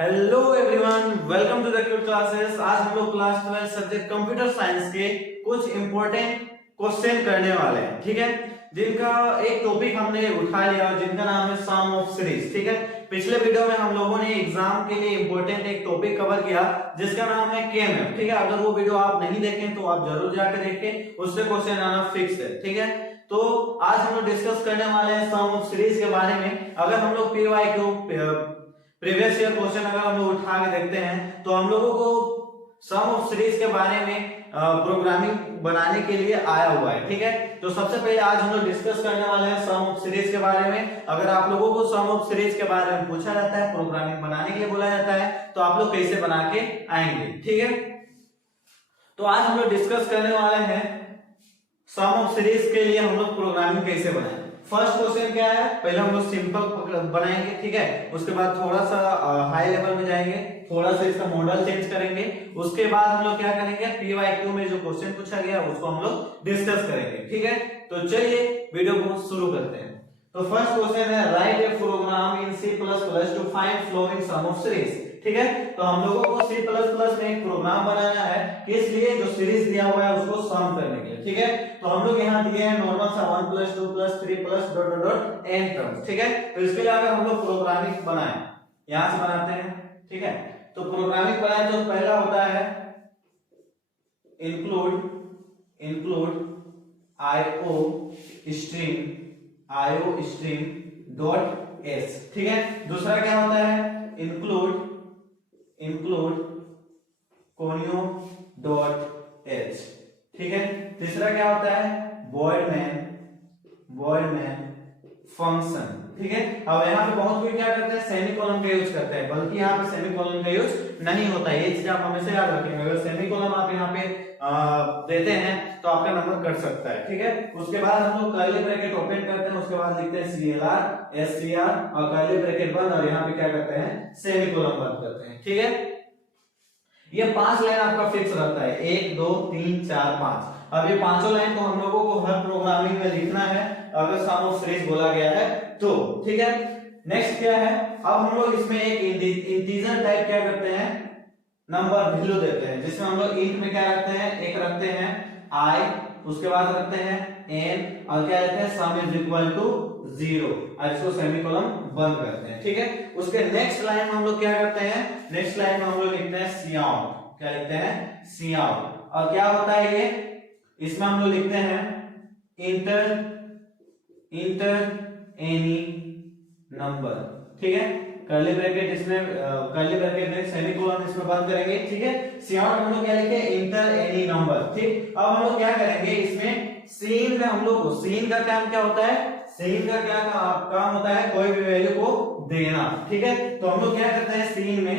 Hello everyone, welcome to the cute classes. आज हम लोग क्लास 12 सब्जेक्ट कंप्यूटर साइंस के कुछ इंपॉर्टेंट क्वेश्चन करने वाले हैं, ठीक है। जिनका एक टॉपिक हमने उठा लिया और जिनका नाम है सम ऑफ सीरीज, ठीक है। पिछले वीडियो में हम लोगों ने एग्जाम के लिए इंपॉर्टेंट एक टॉपिक कवर किया जिसका नाम है केएमएफ, ठीक है। अगर वो वीडियो आप नहीं देखें तो आप जरूर जाकर देखें, उससे क्वेश्चन आना फिक्स है, ठीक है। तो आज हम लोग डिस्कस करने वाले हैं सम ऑफ सीरीज के बारे में। अगर हम लोग पीवाईक्यू प्रीवियस ईयर क्वेश्चन अगर हम लोग उठा के देखते हैं तो हम लोगों को सम ऑफ सीरीज के बारे में प्रोग्रामिंग बनाने के लिए आया हुआ है, ठीक है। तो सबसे पहले आज हम लोग डिस्कस करने वाले हैं सम ऑफ सीरीज के बारे में। अगर आप लोगों को सम ऑफ सीरीज के बारे में पूछा जाता है, प्रोग्रामिंग बनाने के लिए बोला जाता है, तो आप लोग कैसे बना के आएंगे, ठीक है। तो आज हम लोग डिस्कस करने वाले हैं सम ऑफ सीरीज के लिए हम लोग प्रोग्रामिंग कैसे बनाएं। फर्स्ट क्वेश्चन क्या है, पहले हम लोग सिंपल बनाएंगे, ठीक है। उसके बाद थोड़ा सा हाई लेवल में जाएंगे, थोड़ा सा इसका मॉडल चेंज करेंगे। उसके बाद हम लोग क्या करेंगे, पीवाईक्यू में जो क्वेश्चन पूछा गया उसको हम लोग डिस्कस करेंगे, ठीक है। तो चलिए वीडियो को शुरू करते हैं। तो फर्स्ट क्वेश्चन है write a program in C++ to find following sum of series, ठीक है। तो हम लोगों को C++ में एक प्रोग्राम बनाना है, किस लिए, जो सीरीज दिया हुआ है उसको सम करने के लिए, ठीक है। तो हम लोग यहाँ दिए हैं नॉर्मल सा 1 + 2 + 3 + dot dot dot n terms, ठीक है। तो इसके लिए अगर हम लोग प्रोग्रामिंग बनाएं, यहां से बनाते हैं, ठीक है। तो प्रोग्रामिंग बनाएं तो पहला होता है include IO stream dot s, ठीक है। दूसरा क्या होता है इंक्लूड conio डॉट h, ठीक है। तीसरा क्या होता है void main फंक्शन, ठीक है। अब यहाँ पे बहुत कोई क्या करते हैं, सेमीकोलन का यूज करते हैं, बल्कि यहाँ पे सेमीकोलन का यूज नहीं होता है। ये चीज आप हमेशा याद रखेंगे। अगर सेमीकोलन आप यहाँ पे देते हैं तो आपका नंबर कट सकता है, ठीक है। उसके बाद हम लोग कर्ली ब्रैकेट ओपन करते हैं, उसके बाद लिखते हैं CLR SCR और कर्ली ब्रैकेट बंद, और यहाँ पे क्या करते हैं सेमीकोलन बंद करते हैं, ठीक है। ये 5 लाइन आपका फिक्स रहता है, 1 2 3 4 5। अब ये पांचों लाइन को हम लोगों को हर प्रोग्रामिंग में लिखना है अगर सम ऑफ सीरीज बोला गया है तो, ठीक है। नेक्स्ट क्या है, अब हम लोग इसमें एक इंटीजर टाइप क्या करते हैं, नंबर वैल्यू देते हैं, जिसमें हम लोग इंट में क्या रखते हैं, एक रखते हैं I, उसके बाद रखते हैं n और क्या रखते हैं सम इज इक्वल टू 0 और इसको सेमीकोलन बंद करते हैं, ठीक है। उसके नेक्स्ट लाइन में हम लोग क्या करते हैं, नेक्स्ट लाइन में हम लोग लिखते हैं काउट, क्या लिखते हैं काउट। और क्या होता है ये, इसमें हम लोग लिखते हैं इंटर एनी नंबर, ठीक है। कर्ली ब्रैकेट इसमें कर्ली ब्रैकेट में सेमीकोलन इसमें बंद करेंगे, ठीक है। काउट हम लोग क्या लिखे इंटर एनी नंबर, ठीक। अब हम लोग क्या करेंगे, इसमें सीन में हम लोग सीन का काम क्या होता है, सीन का क्या काम होता है, कोई भी वैल्यू को देना, ठीक है। तो हम लोग क्या करते हैं, सीन में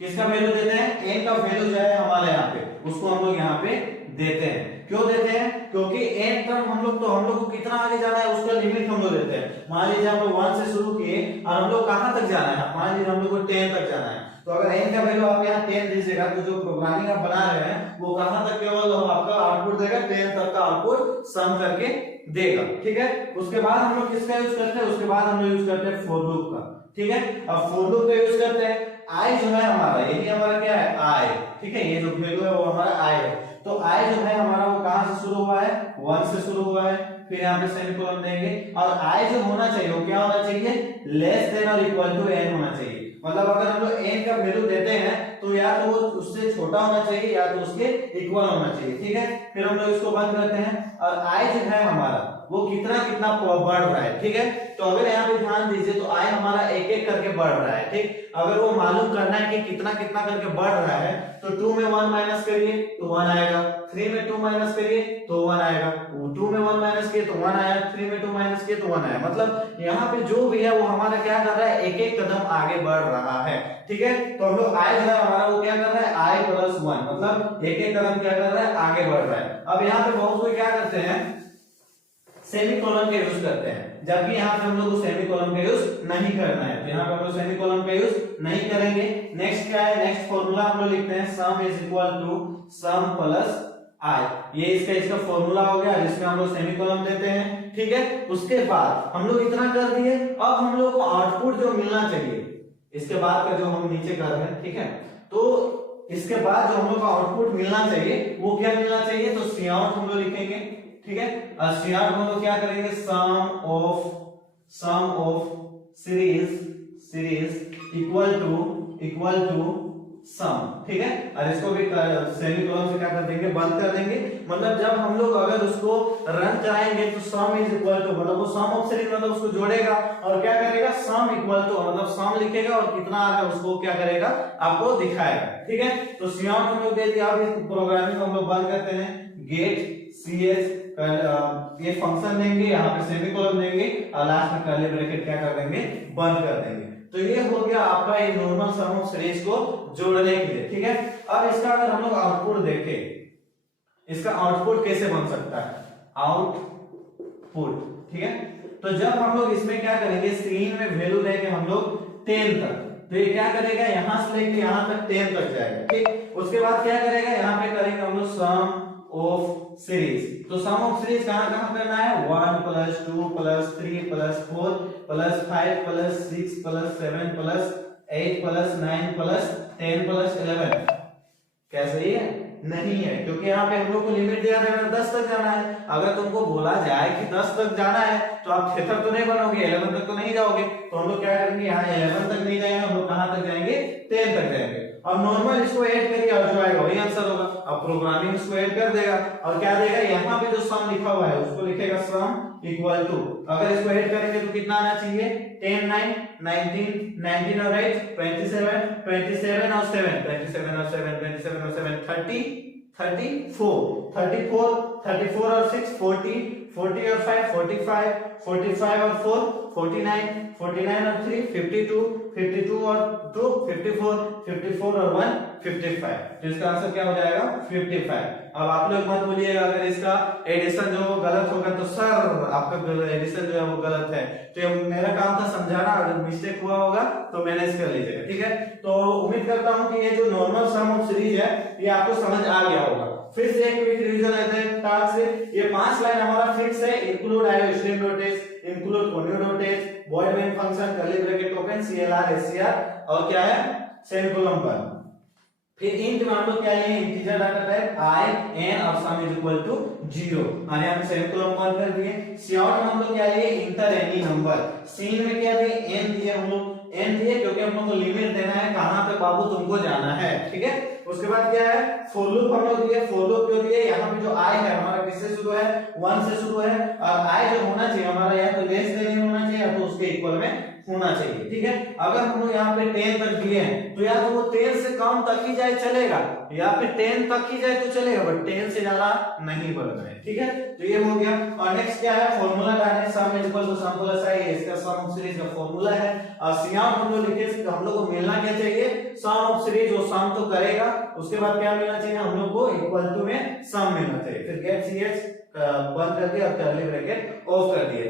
किसका वैल्यू देते हैं, n का वैल्यू जो है हमारे यहाँ पे, उसको हम लोग यहाँ पे देते हैं। क्यों देते हैं, क्योंकि n टर्म हम लोग को कितना आगे जाना है उसका लिमिट हम लोग देते हैं। मान लीजिए हम लोग 1 से शुरू किए और हम लोग कहां तक जाना है, मान लीजिए हम लोग को 10 तक जाना है, तो अगर n का वैल्यू आप यहाँ 10 दीजिएगा तो जो प्रोग्रामिंग आप बना रहे हैं वो कहां तक केवल आपका आउटपुट देगा, 10 तक का आउटपुट सम करके देगा, ठीक है। उसके बाद हम लोग किसका यूज करते हैं, उसके बाद हम लोग यूज करते हैं फॉर लूप का, ठीक है। अब फॉर लूप का यूज करते हैं, i जो है हमारा, यही हमारा क्या है i, ठीक है। ये जो वैल्यू है वो हमारा i है। तो i जो है हमारा वो कहां से शुरू हुआ है, 1 से शुरू हुआ है, फिर यहाँ पे सेमीकोलन देंगे, और i जो होना चाहिए वो क्या होना चाहिए, लेस देन और इक्वल टू n होना चाहिए। मतलब अगर हम लोग n का वैल्यू देते हैं तो या तो वो उससे छोटा होना चाहिए या तो उसके इक्वल होना चाहिए, ठीक है। फिर हम लोग इसको बंद करते हैं, और i जो है हमारा वो कितना कितना बढ़ रहा है, ठीक है। तो अगर यहाँ पे ध्यान दीजिए तो i हमारा एक एक करके बढ़ रहा है, ठीक। अगर वो मालूम करना है कि कितना कितना करके बढ़ रहा है तो 2 में 1 माइनस करिए तो 1 आएगा, 3 में 2 माइनस करिए तो 1 आएगा, 2 में 1 माइनस किए तो 1 आया, 3 में 2 माइनस किए तो 1 आया। मतलब यहाँ पे जो भी है वो हमारा क्या कर रहा है, एक एक कदम आगे बढ़ रहा है, ठीक है। तो हम लोग i जो है हमारा वो क्या कर रहा है i + 1, मतलब एक एक कदम क्या कर रहा है, आगे बढ़ रहा है। अब यहाँ पे बहुत कोई क्या करते हैं, सेमीकोलन का यूज करते हैं, जबकि यहाँ पे हम लोग को सेमीकोलन का यूज नहीं करना है। यहाँ पे हम लोग सेमीकोलन का यूज नहीं करेंगे। नेक्स्ट क्या है, नेक्स्ट फॉर्मूला हम लोग लिखते हैं sum is equal to sum plus i, ये इसका फॉर्मूला हो गया जिसमें हम लोग सेमीकोलन देते हैं, ठीक है। उसके बाद हम लोग इतना कर दिए, अब हम लोग को आउटपुट जो मिलना चाहिए इसके बाद का जो हम नीचे कर रहे हैं, ठीक है। तो इसके बाद जो हम लोग को आउटपुट मिलना चाहिए वो क्या मिलना चाहिए, तो सी आउट हम लोग लिखेंगे, ठीक है। और सी आउट हम लोग क्या करेंगे, सम ऑफ सीरीज इक्वल टू सम, ठीक है। और इसको भी सेमीकोलन से क्या कर देंगे, बंद कर देंगे। मतलब जब हम लोग अगर उसको रन कराएंगे तो सम इज इक्वल टू, मतलब वो सम ऑफ सीरीज मतलब उसको जोड़ेगा और क्या करेगा, सम इक्वल टू मतलब सम लिखेगा और कितना आ रहा है उसको क्या करेगा, आपको दिखाएगा, ठीक है। तो सी आउट हम लोग दे दिया। अब इस प्रोग्रामिंग को हम लोग बंद करते हैं, गेट सीएस ये फंक्शन देंगे, यहाँ पे सेमीकोलन देंगे और लास्ट में कर्ली ब्रैकेट क्या कर देंगे, बंद कर देंगे। तो ये हो गया आपका ये नॉर्मल सम ऑफ सीरीज को जोड़ने के लिए, ठीक है। अब इसका अगर हम लोग आउटपुट देखें, इसका आउटपुट कैसे बन सकता है, आउटपुट, ठीक है। तो जब हम लोग इसमें क्या करेंगे, स्क्रीन में वैल्यू देंगे हम लोग 10 तक, तो ये क्या करेगा, यहां से लेके यहां तक 10 तक जाएगा, ठीक। उसके बाद क्या करेगा, यहाँ पे करेंगे हम लोग सम ऑफ सीरीज। तो सम ऑफ सीरीज कहां कहां करना है, 1 + 2 + 3 + 4 + 5 + 6 + 7 + 8 + 9 + 10 + 11। क्या सही है, नहीं है, क्योंकि यहाँ पे हम लोग को लिमिट दिया है 10 तक जाना है। अगर तुमको बोला जाए कि 10 तक जाना है तो आप थिएटर तो नहीं बनोगे, 11 तक तो नहीं जाओगे। तो हम लोग क्या करेंगे, यहाँ 11 तक नहीं जाएंगे, हम लोग कहां तक जाएंगे, 10 तक जाएंगे। और नॉर्मल इसको ऐड करिए और जो आएगा वही आंसर होगा। अब प्रोग्रामिंग इसको ऐड कर देगा और क्या देगा, यहाँ पे जो सम लिखा हुआ है उसको लिखेगा सम इक्वल टू, अगर इसको ऐड करेंगे तो कितना आना चाहिए, 10 9 19 19 और 8 27 27 और 7 27 और 7 27 और 7 30 34 34 34 और 6 40 40 और 5 45 45 और 4 49 49 और 3 52 52 और 2 54 54 और 1 55। तो इसका आंसर क्या हो जाएगा, 55। अब आप लोग मत बोलिएगा अगर इसका एडिशन जो गलत होगा तो सर आपका एडिशन जो है वो गलत है। तो ये मेरा काम था समझाना, अगर मिस्टेक हुआ होगा तो मैनेज कर लीजिएगा, ठीक है। तो उम्मीद करता हूं कि ये जो नॉर्मल सम ऑफ सीरीज है ये आपको समझ आ गया होगा। फिर से एक क्विक रिवीजन लेते हैं टास्क से। ये 5 लाइन हमारा फिक्स है, include iostream dot h, include conio dot h, void main function, curly bracket open, CLR SCR और क्या है, सेमीकोलन बंद। फिर इंट में हम लोग क्या लिए, integer data type i n और सम इज इक्वल टू 0, और यहां पे सेमीकोलन बंद कर दिए। सी आउट में हम लोग क्या लिए, इंटर एनी नंबर। सीन में क्या दिए, n दिए हम लोग, n दिए क्योंकि हम लोग को लिमिट देना है कहां तक बाबू तुमको जाना है, ठीक है। उसके बाद क्या है, फॉर लूप हम लोग दिए। फॉर लूप क्यों दिए, यहाँ पे जो i है हमारा किससे शुरू है, 1 से शुरू है, और i जो होना चाहिए हमारा या तो लेस देन होना चाहिए या तो उसके इक्वल में होना चाहिए, ठीक है। अगर हम लोग यहाँ पे 10 तक दिए हैं तो या तो वो 10 से कम तक ही जाए चलेगा, या फिर 10 तक ही जाए तो चलेगा, बट 10 से ज्यादा नहीं बढ़ना है, ठीक है। तो ये हो गया। और नेक्स्ट क्या है, फार्मूला का है, sum is equal to sum plus i, इसका सम ऑफ सीरीज का फार्मूला है। और सी आउट हम लोग लिखे, हम लोग को मिलना क्या चाहिए, सम ऑफ सीरीज, वो सम तो करेगा, उसके बाद क्या मिलना चाहिए हम लोग को, इक्वल टू में सम मिलना चाहिए। फिर गेट सीएच बंद कर दिया और कर्ली ब्रैकेट ऑफ कर दिया।